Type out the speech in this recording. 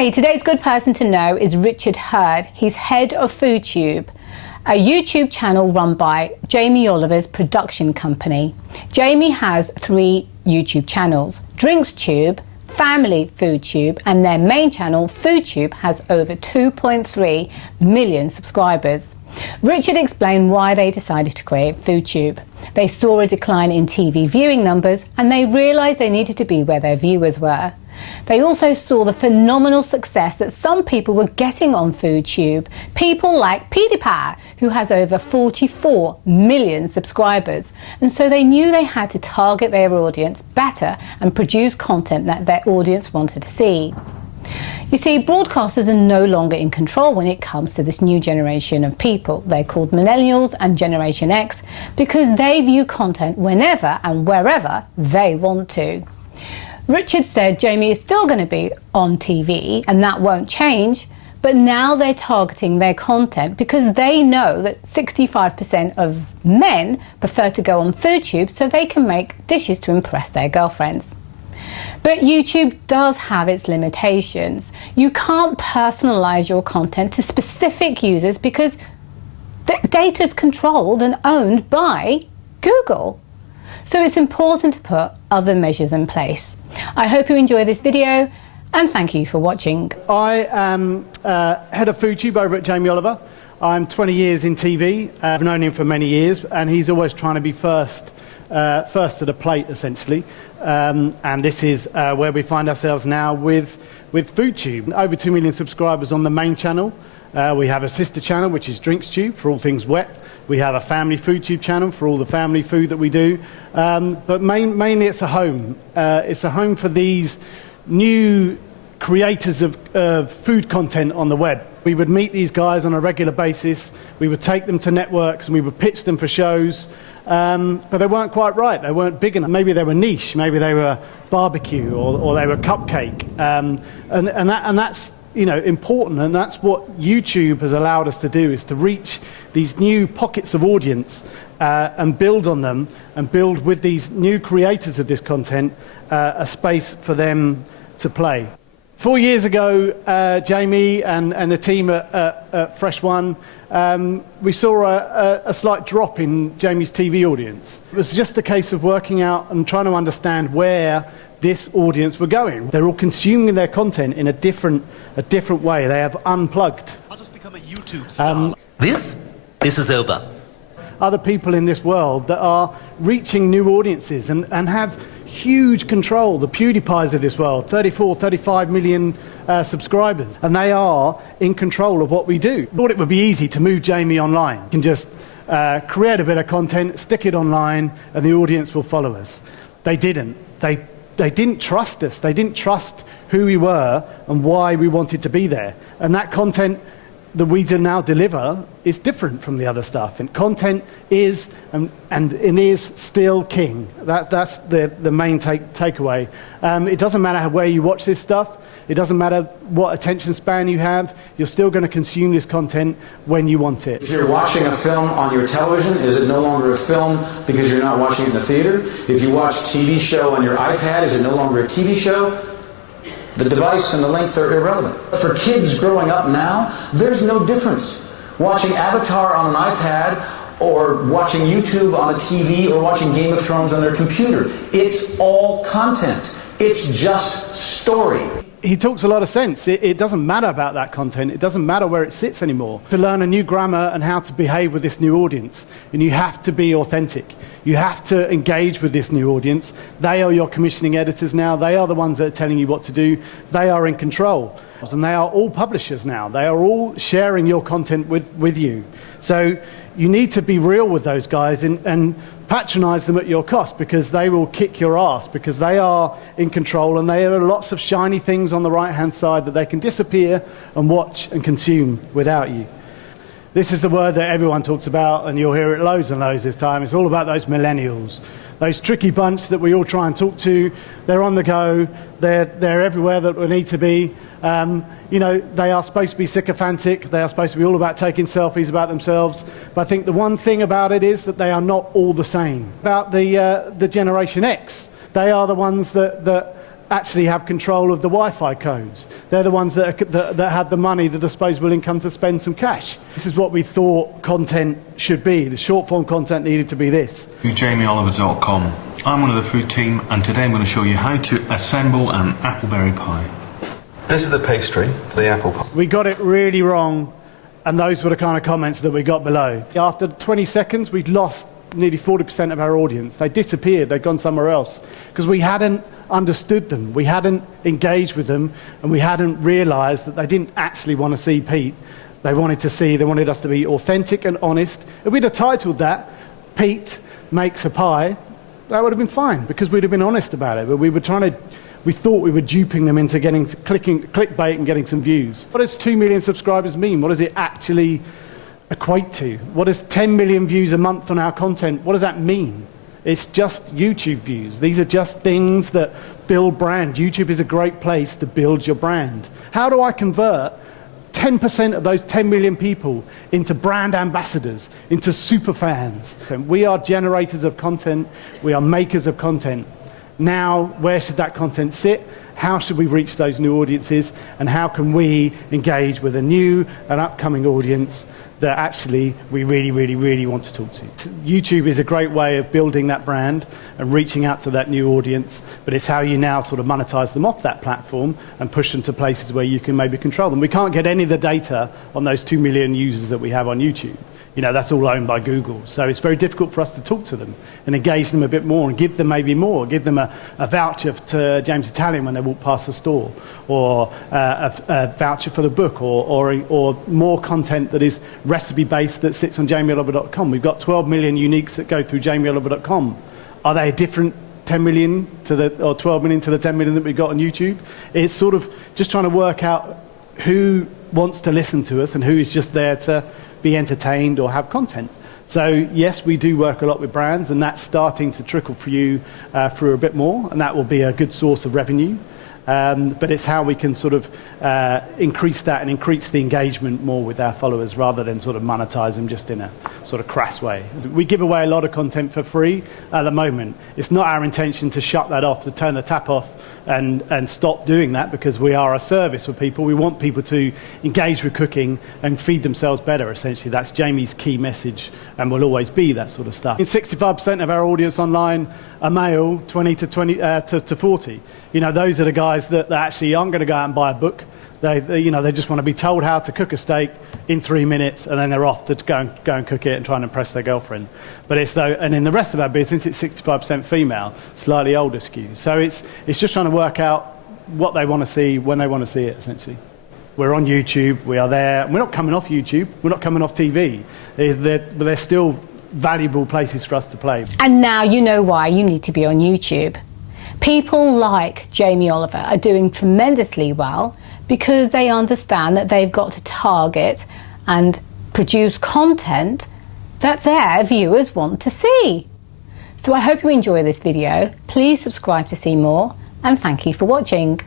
Okay, today's good person to know is Richard Hurd. He's head of FoodTube, a YouTube channel run by Jamie Oliver's production company. Jamie has 3 YouTube channels: DrinksTube, Family FoodTube, and their main channel, FoodTube, has over 2.3 million subscribers. Richard explained why they decided to create FoodTube. They saw a decline in TV viewing numbers and they realised they needed to be where their viewers were. They also saw the phenomenal success that some people were getting on FoodTube. People like PewDiePie, who has over 44 million subscribers. And so they knew they had to target their audience better and produce content that their audience wanted to see. You see, broadcasters are no longer in control when it comes to this new generation of people. They're called Millennials and Generation X because they view content whenever and wherever they want to. Richard said Jamie is still going to be on TV and that won't change, but now they're targeting their content because they know that 65% of men prefer to go on FoodTube so they can make dishes to impress their girlfriends. But YouTube does have its limitations. You can't personalize your content to specific users because the data is controlled and owned by Google. So it's important to put other measures in place. I hope you enjoy this video and thank you for watching. I am head of FoodTube over at Jamie Oliver. I'm 20 years in TV. I've known him for many years and he's always trying to be first to the plate, essentially. And this is where we find ourselves now with FoodTube. Over 2 million subscribers on the main channel. We have a sister channel, which is DrinksTube, for all things wet. We have a family FoodTube channel for all the family food that we do. But mainly it's a home. It's a home for these new creators of food content on the web. We would meet these guys on a regular basis. We would take them to networks and we would pitch them for shows. But they weren't quite right. They weren't big enough. Maybe they were niche. Maybe they were barbecue or they were cupcake. And that's important. And that's what YouTube has allowed us to do, is to reach these new pockets of audience and build on them and build with these new creators of this content a space for them to play. 4 years ago, Jamie and the team at Fresh One, we saw a slight drop in Jamie's TV audience. It was just a case of working out and trying to understand where this audience were going. They're all consuming their content in a different way. They have unplugged. I'll just become a YouTube star. This is over. Other people in this world that are reaching new audiences and have huge control. The PewDiePies of this world, 34, 35 million subscribers, and they are in control of what we do. I thought it would be easy to move Jamie online. You can just create a bit of content, stick it online, and the audience will follow us. They didn't. They didn't trust us. They didn't trust who we were and why we wanted to be there. And that content that we now deliver is different from the other stuff. And content is, and it is still king. That's the main takeaway. It doesn't matter where you watch this stuff. It doesn't matter what attention span you have. You're still going to consume this content when you want it. If you're watching a film on your television, is it no longer a film because you're not watching it in the theater? If you watch a TV show on your iPad, is it no longer a TV show? The device and the length are irrelevant. For kids growing up now, there's no difference. Watching Avatar on an iPad or watching YouTube on a TV or watching Game of Thrones on their computer. It's all content. It's just story. He talks a lot of sense. It doesn't matter about that content. It doesn't matter where it sits anymore. To learn a new grammar and how to behave with this new audience. And you have to be authentic. You have to engage with this new audience. They are your commissioning editors now. They are the ones that are telling you what to do. They are in control. And they are all publishers now. They are all sharing your content with you. So you need to be real with those guys and patronize them at your cost, because they will kick your ass, because they are in control and there are lots of shiny things on the right-hand side that they can disappear and watch and consume without you. This is the word that everyone talks about, and you'll hear it loads and loads this time. It's all about those millennials, those tricky bunch that we all try and talk to. They're on the go. They're everywhere that we need to be. They are supposed to be sycophantic. They are supposed to be all about taking selfies about themselves. But I think the one thing about it is that they are not all the same. About the Generation X, they are the ones that actually have control of the Wi-Fi codes. They're the ones that have the money, the disposable income to spend some cash. This is what we thought content should be. The short form content needed to be this. JamieOliver.com. I'm one of the food team, and today I'm going to show you how to assemble an appleberry pie. This is the pastry for the apple pie. We got it really wrong, and those were the kind of comments that we got below. After 20 seconds, we'd lost nearly 40% of our audience. They disappeared, they'd gone somewhere else, because we hadn't understood them, we hadn't engaged with them, and we hadn't realised that they didn't actually want to see Pete. They wanted us to be authentic and honest. If we'd have titled that, Pete Makes a Pie, that would have been fine, because we'd have been honest about it, but we thought we were duping them into clicking clickbait and getting some views. What does 2 million subscribers mean? What does it actually equate to? What does 10 million views a month on our content, what does that mean? It's just YouTube views. These are just things that build brand. YouTube is a great place to build your brand. How do I convert 10% of those 10 million people into brand ambassadors, into super fans? We are generators of content. We are makers of content. Now, where should that content sit? How should we reach those new audiences? And how can we engage with a new and upcoming audience that actually we really, really, really want to talk to? YouTube is a great way of building that brand and reaching out to that new audience, but it's how you now sort of monetize them off that platform and push them to places where you can maybe control them. We can't get any of the data on those 2 million users that we have on YouTube. You know, that's all owned by Google. So it's very difficult for us to talk to them and engage them a bit more and give them maybe more. Give them a voucher to James Italian when they walk past the store, or a voucher for the book, or more content that is recipe-based that sits on JamieOliver.com. We've got 12 million uniques that go through JamieOliver.com. Are they a different 10 million or 12 million to the 10 million that we've got on YouTube? It's sort of just trying to work out who wants to listen to us and who is just there to be entertained or have content. So yes, we do work a lot with brands, and that's starting to trickle for you through a bit more, and that will be a good source of revenue. But it's how we can sort of increase that and increase the engagement more with our followers, rather than sort of monetize them just in a sort of crass way. We give away a lot of content for free at the moment. It's not our intention to shut that off, to turn the tap off and stop doing that, because we are a service for people. We want people to engage with cooking and feed themselves better, essentially. That's Jamie's key message, and will always be that sort of stuff. 65% of our audience online are male, 20 to 40. You know, those are the guys that actually aren't going to go out and buy a book. They just want to be told how to cook a steak in 3 minutes, and then they're off to go and cook it and try and impress their girlfriend. But and in the rest of our business, it's 65% female, slightly older skew. So it's just trying to work out what they want to see when they want to see it, essentially. We're on YouTube, we are there. We're not coming off YouTube, we're not coming off TV. But they're still valuable places for us to play. And now you know why you need to be on YouTube. People like Jamie Oliver are doing tremendously well because they understand that they've got to target and produce content that their viewers want to see. So I hope you enjoy this video. Please subscribe to see more, and thank you for watching.